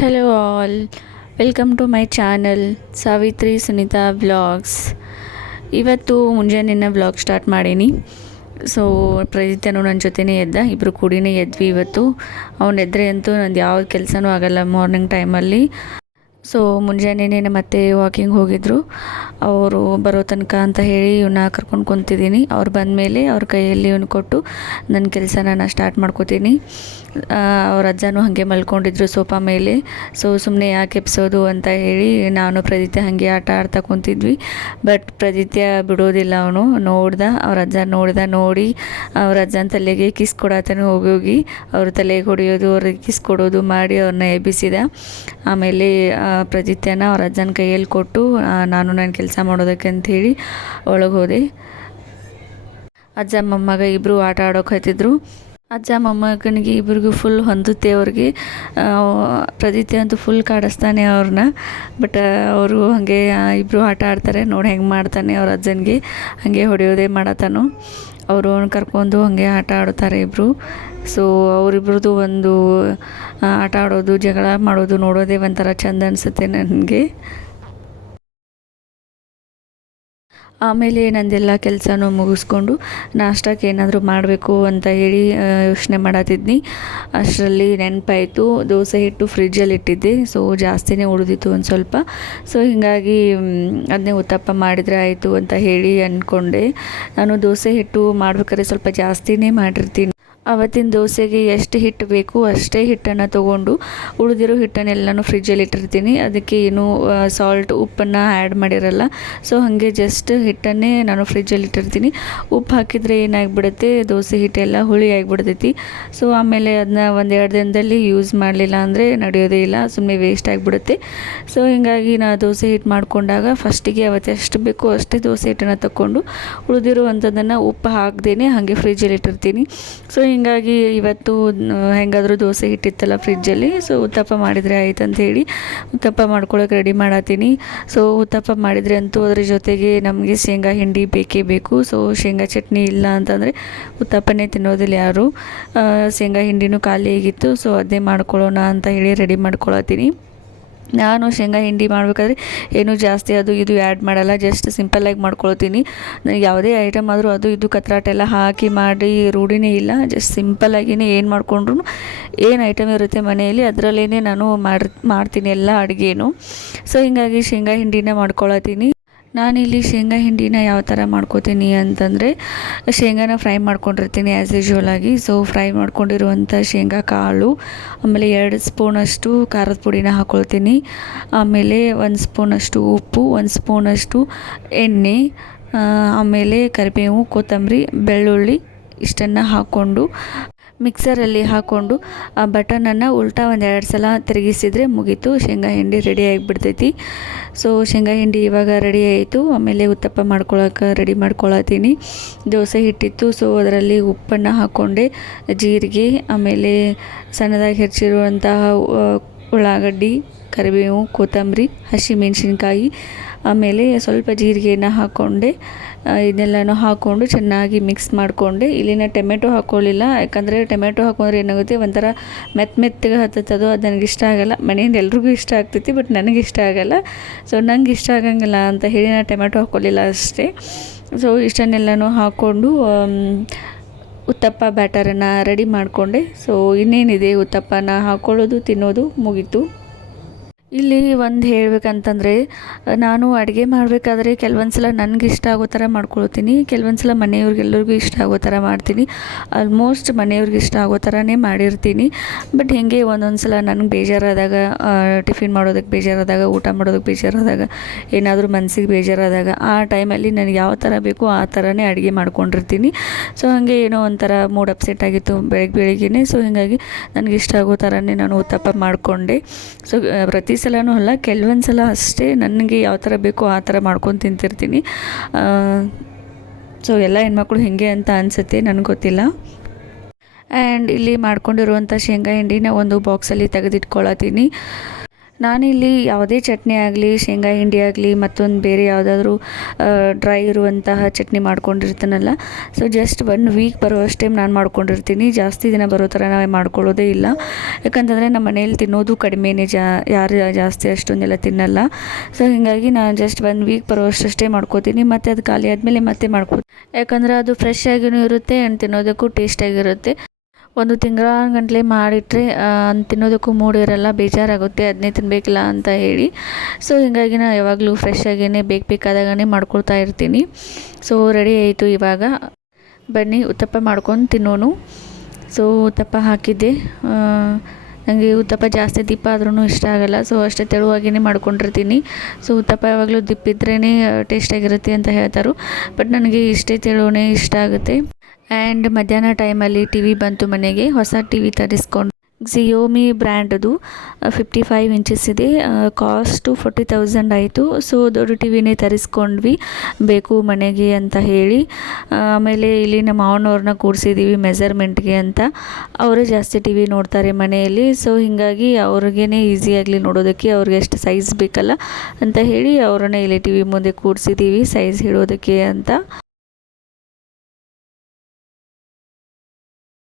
Hello all, welcome to my channel Savitri Sunita vlogs. ಇವತ್ತು ಮುಂಜಾನೆನ vlog start ಮಾಡೀನಿ. So ಪ್ರದೀತನು ನನ್ನ ಜೊತೆನೇ ಎದ್ದ, ಇಬ್ಬರು ಕೂಡಿನೇ ಎದ್ವಿ ಇವತ್ತು. ಅವ್ನು ಎದ್ದರೆ ಅಂತೂ ನಂದು ಯಾವ ಕೆಲಸನೂ ಆಗಲ್ಲ ಮಾರ್ನಿಂಗ್ ಟೈಮಲ್ಲಿ. ಸೊ ಮುಂಜಾನೆನೇ ನಮ್ಮ ಅತ್ತೆ ವಾಕಿಂಗ್ ಹೋಗಿದ್ದರು, ಅವರು ಬರೋ ತನಕ ಅಂತ ಹೇಳಿ ಇವನ್ನ ಕರ್ಕೊಂಡು ಕುಂತಿದ್ದೀನಿ. ಅವ್ರು ಬಂದಮೇಲೆ ಅವ್ರ ಕೈಯಲ್ಲಿ ಇವನು ಕೊಟ್ಟು ನನ್ನ ಕೆಲಸನ ನಾನು ಸ್ಟಾರ್ಟ್ ಮಾಡ್ಕೋತೀನಿ. ಅವ್ರ ಅಜ್ಜನೂ ಹಾಗೆ ಮಲ್ಕೊಂಡಿದ್ರು ಸೋಫಾ ಮೇಲೆ. ಸೊ ಸುಮ್ಮನೆ ಯಾಕೆ ಎಬ್ಸೋದು ಅಂತ ಹೇಳಿ ನಾನು ಪ್ರದಿತ್ಯ ಹಾಗೆ ಆಟ ಆಡ್ತಾ ಕುಂತಿದ್ವಿ. ಬಟ್ ಪ್ರದಿತ್ಯ ಬಿಡೋದಿಲ್ಲ, ಅವನು ಅವ್ರ ಅಜ್ಜ ನೋಡಿ ಅವ್ರ ಅಜ್ಜನ ತಲೆಗೆ ಕಿಸ್ ಕೊಡತಾನೆ ಹೋಗಿ ಅವ್ರ ತಲೆಗೆ ಹೊಡೆಯೋದು, ಅವ್ರಿಗೆ ಕಿಸ್ ಕೊಡೋದು ಮಾಡಿ ಅವ್ರನ್ನ ಎಬ್ಬಿಸಿದ. ಆಮೇಲೆ ಪ್ರದಿತ್ಯನ ಅವ್ರ ಅಜ್ಜನ ಕೈಯಲ್ಲಿ ಕೊಟ್ಟು ನಾನು ನನ್ನ ಕೆಲಸ ಮಾಡೋದಕ್ಕೆ ಅಂಥೇಳಿ ಒಳಗೆ ಹೋದೆ. ಅಜ್ಜ ಮೊಮ್ಮಗ ಇಬ್ಬರು ಆಟ ಆಡೋಕೆ ಹತ್ತಿದ್ರು. ಅಜ್ಜ ಮೊಮ್ಮಗನಿಗೆ ಇಬ್ರಿಗೂ ಫುಲ್ ಹೊಂದುತ್ತೆ ಅವ್ರಿಗೆ. ಪ್ರದಿತ್ಯ ಅಂತೂ ಫುಲ್ ಕಾಡಿಸ್ತಾನೆ ಅವ್ರನ್ನ. ಬಟ್ ಅವರು ಹಾಗೆ ಇಬ್ಬರು ಆಟ ಆಡ್ತಾರೆ, ನೋಡಿ ಹೆಂಗೆ ಮಾಡ್ತಾನೆ ಅವ್ರ ಅಜ್ಜನಿಗೆ ಹಾಗೆ ಹೊಡೆಯೋದೇ ಮಾಡತ್ತಾನು. ಅವರು ಕರ್ಕೊಂಡು ಹಾಗೆ ಆಟ ಆಡ್ತಾರೆ ಇಬ್ಬರು. ಸೊ ಅವರಿಬ್ರದ್ದು ಒಂದು ಆಟ ಆಡೋದು, ಜಗಳ ಮಾಡೋದು ನೋಡೋದೇ ಒಂಥರ ಚೆಂದ ಅನಿಸುತ್ತೆ ನನಗೆ. ಆಮೇಲೆ ನಂದೆಲ್ಲ ಕೆಲಸನೂ ಮುಗಿಸ್ಕೊಂಡು ನಾಷ್ಟಕ್ಕೆ ಏನಾದರೂ ಮಾಡಬೇಕು ಅಂತ ಹೇಳಿ ಯೋಚನೆ ಮಾಡತ್ತಿದ್ನಿ. ಅಷ್ಟರಲ್ಲಿ ನೆನಪಾಯಿತು, ದೋಸೆ ಹಿಟ್ಟು ಫ್ರಿಜ್ಜಲ್ಲಿ ಇಟ್ಟಿದ್ದೆ. ಸೊ ಜಾಸ್ತಿನೇ ಉಳಿದಿತ್ತು ಒಂದು ಸ್ವಲ್ಪ. ಸೊ ಹೀಗಾಗಿ ಅದನ್ನೇ ಉತ್ತಪ್ಪ ಮಾಡಿದರೆ ಆಯಿತು ಅಂತ ಹೇಳಿ ಅಂದ್ಕೊಂಡೆ. ನಾನು ದೋಸೆ ಹಿಟ್ಟು ಮಾಡ್ಬೇಕಾದ್ರೆ ಸ್ವಲ್ಪ ಜಾಸ್ತಿನೇ ಮಾಡಿರ್ತೀನಿ. ಅವತ್ತಿನ ದೋಸೆಗೆ ಎಷ್ಟು ಹಿಟ್ಟು ಬೇಕು ಅಷ್ಟೇ ಹಿಟ್ಟನ್ನು ತೊಗೊಂಡು ಉಳಿದಿರೋ ಹಿಟ್ಟನ್ನೆಲ್ಲನೂ ಫ್ರಿಜ್ಜಲ್ಲಿ ಇಟ್ಟಿರ್ತೀನಿ. ಅದಕ್ಕೆ ಏನು ಸಾಲ್ಟ್, ಉಪ್ಪನ್ನು ಆ್ಯಡ್ ಮಾಡಿರಲ್ಲ. ಸೊ ಹಾಗೆ ಜಸ್ಟ್ ಹಿಟ್ಟನ್ನೇ ನಾನು ಫ್ರಿಜ್ಜಲ್ಲಿ ಇಟ್ಟಿರ್ತೀನಿ. ಉಪ್ಪು ಹಾಕಿದರೆ ಏನಾಗಿಬಿಡುತ್ತೆ, ದೋಸೆ ಹಿಟ್ಟೆಲ್ಲ ಹುಳಿ ಆಗಿಬಿಡ್ತೈತಿ. ಸೊ ಆಮೇಲೆ ಅದನ್ನ ಒಂದೆರಡು ದಿನದಲ್ಲಿ ಯೂಸ್ ಮಾಡಲಿಲ್ಲ ಅಂದರೆ ನಡೆಯೋದೇ ಇಲ್ಲ, ಸುಮ್ಮನೆ ವೇಸ್ಟ್ ಆಗಿಬಿಡುತ್ತೆ. ಸೊ ಹೀಗಾಗಿ ನಾನು ದೋಸೆ ಹಿಟ್ಟು ಮಾಡಿಕೊಂಡಾಗ ಫಸ್ಟಿಗೆ ಅವತ್ತು ಎಷ್ಟು ಬೇಕೋ ಅಷ್ಟೇ ದೋಸೆ ಹಿಟ್ಟನ್ನು ತಗೊಂಡು ಉಳಿದಿರುವಂಥದ್ದನ್ನು ಉಪ್ಪು ಹಾಕ್ದೇನೆ ಹಾಗೆ ಫ್ರಿಜ್ಜಲ್ಲಿ ಇಟ್ಟಿರ್ತೀನಿ. ಸೊ ಹೀಗಾಗಿ ಇವತ್ತು ಹೆಂಗಾದರೂ ದೋಸೆ ಹಿಟ್ಟಿತ್ತಲ್ಲ ಫ್ರಿಜ್ಜಲ್ಲಿ, ಸೊ ಉತ್ತಪ್ಪ ಮಾಡಿದರೆ ಆಯ್ತು ಅಂಥೇಳಿ ಉತ್ತಪ್ಪ ಮಾಡ್ಕೊಳ್ಳೋಕೆ ರೆಡಿ ಮಾಡತ್ತೀನಿ. ಸೊ ಉತ್ತಪ್ಪ ಮಾಡಿದರೆ ಅಂತೂ ಅದ್ರ ಜೊತೆಗೆ ನಮಗೆ ಶೇಂಗಾ ಹಿಂಡಿ ಬೇಕೇ ಬೇಕು. ಸೊ ಶೇಂಗಾ ಚಟ್ನಿ ಇಲ್ಲ ಅಂತಂದರೆ ಉತ್ತಪ್ಪನೇ ತಿನ್ನೋದಿಲ್ಲ ಯಾರು. ಶೇಂಗಾ ಹಿಂಡಿನೂ ಖಾಲಿ ಆಗಿತ್ತು. ಸೊ ಅದೇ ಮಾಡ್ಕೊಳ್ಳೋಣ ಅಂತ ಹೇಳಿ ರೆಡಿ ಮಾಡ್ಕೊಳತ್ತೀನಿ. ನಾನು ಶೇಂಗಾ ಹಿಂಡಿ ಮಾಡಬೇಕಾದ್ರೆ ಏನೂ ಜಾಸ್ತಿ ಅದು ಇದು ಆ್ಯಡ್ ಮಾಡಲ್ಲ, ಜಸ್ಟ್ ಸಿಂಪಲ್ಲಾಗಿ ಮಾಡ್ಕೊಳ್ತೀನಿ. ನನಗೆ ಯಾವುದೇ ಐಟಮ್ ಆದರೂ ಅದು ಇದು ಕತ್ರಾಟೆಲ್ಲ ಹಾಕಿ ಮಾಡಿ ರೂಢಿನೇ ಇಲ್ಲ. ಜಸ್ಟ್ ಸಿಂಪಲ್ಲಾಗಿಯೇ ಏನು ಮಾಡಿಕೊಂಡ್ರು ಏನು ಐಟಮ್ ಇರುತ್ತೆ ಮನೆಯಲ್ಲಿ ಅದರಲ್ಲೇ ನಾನು ಮಾಡ್ತೀನಿ ಎಲ್ಲ ಅಡುಗೆನೂ. ಸೊ ಹೀಗಾಗಿ ಶೇಂಗಾ ಹಿಂಡಿನ ಮಾಡ್ಕೊಳತ್ತೀನಿ. ನಾನಿಲ್ಲಿ ಶೇಂಗಾ ಹಿಂಡಿನ ಯಾವ ಥರ ಮಾಡ್ಕೋತೀನಿ ಅಂತಂದರೆ, ಶೇಂಗಾನ ಫ್ರೈ ಮಾಡ್ಕೊಂಡಿರ್ತೀನಿ ಆ್ಯಸ್ ಯೂಶ್ವಲ್ ಆಗಿ. ಸೊ ಫ್ರೈ ಮಾಡ್ಕೊಂಡಿರುವಂಥ ಶೇಂಗಾ ಕಾಳು, ಆಮೇಲೆ 2 ಸ್ಪೂನಷ್ಟು ಖಾರದ ಪುಡಿನ ಹಾಕ್ಕೊಳ್ತೀನಿ. ಆಮೇಲೆ 1 ಸ್ಪೂನಷ್ಟು ಉಪ್ಪು, 1 ಸ್ಪೂನಷ್ಟು ಎಣ್ಣೆ, ಆಮೇಲೆ ಕರಿಬೇವು, ಕೊತ್ತಂಬರಿ, ಬೆಳ್ಳುಳ್ಳಿ ಇಷ್ಟನ್ನು ಹಾಕ್ಕೊಂಡು ಮಿಕ್ಸರಲ್ಲಿ ಹಾಕ್ಕೊಂಡು ಆ ಬಟನನ್ನು ಉಲ್ಟಾ 1-2 ಸಲ ತಿರುಗಿಸಿದರೆ ಮುಗೀತು, ಶೇಂಗಾ ಹಿಂಡಿ ರೆಡಿ ಆಗಿಬಿಡ್ತೈತಿ. ಸೊ ಶೇಂಗಾ ಹಿಂಡಿ ಇವಾಗ ರೆಡಿ ಆಯಿತು. ಆಮೇಲೆ ಉತ್ತಪ್ಪ ಮಾಡ್ಕೊಳಕ್ಕೆ ರೆಡಿ ಮಾಡ್ಕೊಳತ್ತೀನಿ. ದೋಸೆ ಹಿಟ್ಟಿತ್ತು, ಸೊ ಅದರಲ್ಲಿ ಉಪ್ಪನ್ನು ಹಾಕ್ಕೊಂಡೆ, ಜೀರಿಗೆ, ಆಮೇಲೆ ಸಣ್ಣದಾಗಿ ಹೆಚ್ಚಿರುವಂತಹ ಉಳ್ಳಾಗಡ್ಡಿ, ಕರಿಬೇವು, ಕೊತ್ತಂಬರಿ, ಹಸಿಮೆಣಸಿನ್ಕಾಯಿ, ಆಮೇಲೆ ಸ್ವಲ್ಪ ಜೀರಿಗೆನ ಹಾಕ್ಕೊಂಡೆ. ಇದನ್ನೆಲ್ಲನೂ ಹಾಕ್ಕೊಂಡು ಚೆನ್ನಾಗಿ ಮಿಕ್ಸ್ ಮಾಡಿಕೊಂಡೆ. ಇಲ್ಲಿನ ಟೊಮೆಟೊ ಹಾಕ್ಕೊಳ್ಳಿಲ್ಲ, ಯಾಕಂದರೆ ಟೊಮೆಟೊ ಹಾಕೊಂಡ್ರೆ ಏನಾಗುತ್ತೆ ಒಂಥರ ಮೆತ್ತಗೆ ಹತ್ತತ್ತದು, ಅದು ನನಗೆ ಇಷ್ಟ ಆಗೋಲ್ಲ. ಮನೆಯಿಂದ ಎಲ್ರಿಗೂ ಇಷ್ಟ ಆಗ್ತೈತಿ, ಬಟ್ ನನಗೆ ಇಷ್ಟ ಆಗೋಲ್ಲ. ಸೊ ನಂಗೆ ಇಷ್ಟ ಆಗಂಗಿಲ್ಲ ಅಂತ ಹೇಳಿ ನಾನು ಟೊಮೆಟೊ ಹಾಕ್ಕೊಳ್ಳಿಲ್ಲ ಅಷ್ಟೇ. ಸೊ ಇಷ್ಟನ್ನೆಲ್ಲನೂ ಹಾಕ್ಕೊಂಡು ಉತ್ತಪ್ಪ ಬ್ಯಾಟರನ್ನು ರೆಡಿ ಮಾಡಿಕೊಂಡೆ. ಸೊ ಇನ್ನೇನಿದೆ, ಉತ್ತಪ್ಪನ ಹಾಕ್ಕೊಳ್ಳೋದು, ತಿನ್ನೋದು ಮುಗೀತು. ಇಲ್ಲಿ ಒಂದು ಹೇಳ್ಬೇಕಂತಂದರೆ, ನಾನು ಅಡುಗೆ ಮಾಡಬೇಕಾದ್ರೆ ಕೆಲವೊಂದು ಸಲ ನನಗೆ ಇಷ್ಟ ಆಗೋ ಥರ ಮಾಡ್ಕೊಳ್ತೀನಿ, ಕೆಲವೊಂದು ಸಲ ಮನೆಯವ್ರಿಗೆಲ್ಲರಿಗೂ ಇಷ್ಟ ಆಗೋ ಥರ ಮಾಡ್ತೀನಿ. ಆಲ್ಮೋಸ್ಟ್ ಮನೆಯವ್ರಿಗೆ ಇಷ್ಟ ಆಗೋ ಥರನೇ ಮಾಡಿರ್ತೀನಿ. ಬಟ್ ಹೀಗೆ ಒಂದೊಂದು ಸಲ ನನಗೆ ಬೇಜಾರಾದಾಗ, ಟಿಫಿನ್ ಮಾಡೋದಕ್ಕೆ ಬೇಜಾರಾದಾಗ, ಊಟ ಮಾಡೋದಕ್ಕೆ ಬೇಜಾರಾದಾಗ, ಏನಾದರೂ ಮನಸ್ಸಿಗೆ ಬೇಜಾರಾದಾಗ ಆ ಟೈಮಲ್ಲಿ ನನಗೆ ಯಾವ ಥರ ಬೇಕೋ ಆ ಥರನೇ ಅಡುಗೆ ಮಾಡ್ಕೊಂಡಿರ್ತೀನಿ. ಸೊ ಹಾಗೆ ಏನೋ ಒಂಥರ ಮೂಡ್ ಅಪ್ಸೆಟ್ ಆಗಿತ್ತು ಬೆಳಗ್ಗೆನೇ. ಸೊ ಹೀಗಾಗಿ ನನಗೆ ಇಷ್ಟ ಆಗೋ ಥರನೇ ನಾನು ಉತ್ತಪ್ಪ ಮಾಡಿಕೊಂಡೆ. ಸೊ ಪ್ರತಿ ಸಲನೂ ಅಲ್ಲ, ಕೆಲವೊಂದು ಸಲ ಅಷ್ಟೇ ನನಗೆ ಯಾವ ಥರ ಬೇಕೋ ಆ ಥರ ಮಾಡ್ಕೊಂಡು ತಿಂತಿರ್ತೀನಿ. ಸೊ ಎಲ್ಲ ಹೆಣ್ಮಕ್ಳು ಹೇಗೆ ಅಂತ ಅನಿಸುತ್ತೆ, ನನಗೆ ಗೊತ್ತಿಲ್ಲ. ಆ್ಯಂಡ್ ಇಲ್ಲಿ ಮಾಡ್ಕೊಂಡಿರುವಂಥ ಶೇಂಗಾ ಹಿಂಡಿನ ಒಂದು ಬಾಕ್ಸಲ್ಲಿ ತೆಗೆದಿಟ್ಕೊಳತ್ತೀನಿ. ನಾನಿಲ್ಲಿ ಯಾವುದೇ ಚಟ್ನಿ ಆಗಲಿ, ಶೇಂಗಾ ಹಿಂಡಿ ಆಗಲಿ, ಮತ್ತೊಂದು ಬೇರೆ ಯಾವುದಾದ್ರೂ ಡ್ರೈ ಇರುವಂತಹ ಚಟ್ನಿ ಮಾಡ್ಕೊಂಡಿರ್ತೀನಲ್ಲ, ಸೊ ಜಸ್ಟ್ 1 ವೀಕ್ ಬರುವಷ್ಟು ಟೈಮ್ ನಾನು ಮಾಡ್ಕೊಂಡಿರ್ತೀನಿ. ಜಾಸ್ತಿ ದಿನ ಬರೋ ಥರ ನಾವು ಮಾಡ್ಕೊಳ್ಳೋದೇ ಇಲ್ಲ. ಯಾಕಂತಂದರೆ ನಮ್ಮ ಮನೇಲಿ ತಿನ್ನೋದು ಕಡಿಮೆನೇ, ಯಾರು ಜಾಸ್ತಿ ಅಷ್ಟೊಂದೆಲ್ಲ ತಿನ್ನಲ್ಲ. ಸೊ ಹೀಗಾಗಿ ನಾನು ಜಸ್ಟ್ 1 ವೀಕ್ ಬರುವಷ್ಟೇ ಮಾಡ್ಕೋತೀನಿ. ಮತ್ತು ಅದು ಖಾಲಿ ಆದಮೇಲೆ ಮತ್ತೆ ಮಾಡ್ಕೋತೀನಿ. ಯಾಕಂದರೆ ಅದು ಫ್ರೆಶ್ ಆಗಿಯೂ ಇರುತ್ತೆ ಆ್ಯಂಡ್ ತಿನ್ನೋದಕ್ಕೂ ಟೇಸ್ಟಾಗಿರುತ್ತೆ. 1 ತಿಂಗಳ ಮಾಡಿಟ್ರೆ ತಿನ್ನೋದಕ್ಕೂ ಮೂಡಿರಲ್ಲ, ಬೇಜಾರಾಗುತ್ತೆ ಅದನ್ನೇ ತಿನ್ನಬೇಕಿಲ್ಲ ಅಂತ ಹೇಳಿ. ಸೊ ಹೀಗಾಗಿ ನಾನು ಯಾವಾಗಲೂ ಫ್ರೆಶ್ ಆಗಿಯೇ ಬೇಕಾದಾಗನೇ ಮಾಡ್ಕೊಳ್ತಾ ಇರ್ತೀನಿ. ಸೊ ರೆಡಿ ಆಯಿತು. ಇವಾಗ ಬನ್ನಿ ಉತ್ತಪ್ಪ ಮಾಡ್ಕೊಂಡು ತಿನ್ನೋನು. ಸೊ ಉತ್ತಪ್ಪ ಹಾಕಿದ್ದೆ. ನನಗೆ ಉತ್ತಪ್ಪ ಜಾಸ್ತಿ ದಿಪ್ಪ ಆದ್ರೂ ಇಷ್ಟ ಆಗೋಲ್ಲ, ಸೊ ಅಷ್ಟೇ ತೆಳುವಾಗಿಯೇ ಮಾಡ್ಕೊಂಡಿರ್ತೀನಿ. ಸೊ ಉತ್ತಪ್ಪ ಯಾವಾಗಲೂ ದಿಪ್ಪಿದ್ರೇ ಟೇಸ್ಟಾಗಿರುತ್ತೆ ಅಂತ ಹೇಳ್ತಾರೆ, ಬಟ್ ನನಗೆ ಇಷ್ಟೇ ತೆಳುವೇ ಇಷ್ಟ ಆಗುತ್ತೆ. ಆ್ಯಂಡ್ ಮಧ್ಯಾಹ್ನ ಟೈಮಲ್ಲಿ ಟಿ ವಿ ಬಂತು ಮನೆಗೆ. ಹೊಸ ಟಿ ವಿ ತರಿಸ್ಕೊಂಡು, ಜಿಯೋಮಿ ಬ್ರ್ಯಾಂಡದು 55 ಇಂಚಸ್ ಇದೆ. ಕಾಸ್ಟು 40,000 ಆಯಿತು. ಸೊ ದೊಡ್ಡ ಟಿ ವಿನೇ ತರಿಸ್ಕೊಂಡ್ವಿ, ಬೇಕು ಮನೆಗೆ ಅಂತ ಹೇಳಿ. ಆಮೇಲೆ ಇಲ್ಲಿ ನಮ್ಮ ಮಾವನವ್ರನ್ನ ಕೂರಿಸಿದ್ದೀವಿ ಮೆಜರ್ಮೆಂಟ್ಗೆ ಅಂತ. ಅವರೇ ಜಾಸ್ತಿ ಟಿ ವಿ ನೋಡ್ತಾರೆ ಮನೆಯಲ್ಲಿ. ಸೊ ಹೀಗಾಗಿ ಅವ್ರಿಗೇ ಈಸಿಯಾಗಲಿ ನೋಡೋದಕ್ಕೆ, ಅವ್ರಿಗೆ ಎಷ್ಟು ಸೈಜ್ ಬೇಕಲ್ಲ ಅಂತ ಹೇಳಿ ಅವರನ್ನೇ ಇಲ್ಲಿ ಟಿ ವಿ ಮುಂದೆ ಕೂರಿಸಿದ್ದೀವಿ ಸೈಜ್ ಹೇಳೋದಕ್ಕೆ ಅಂತ.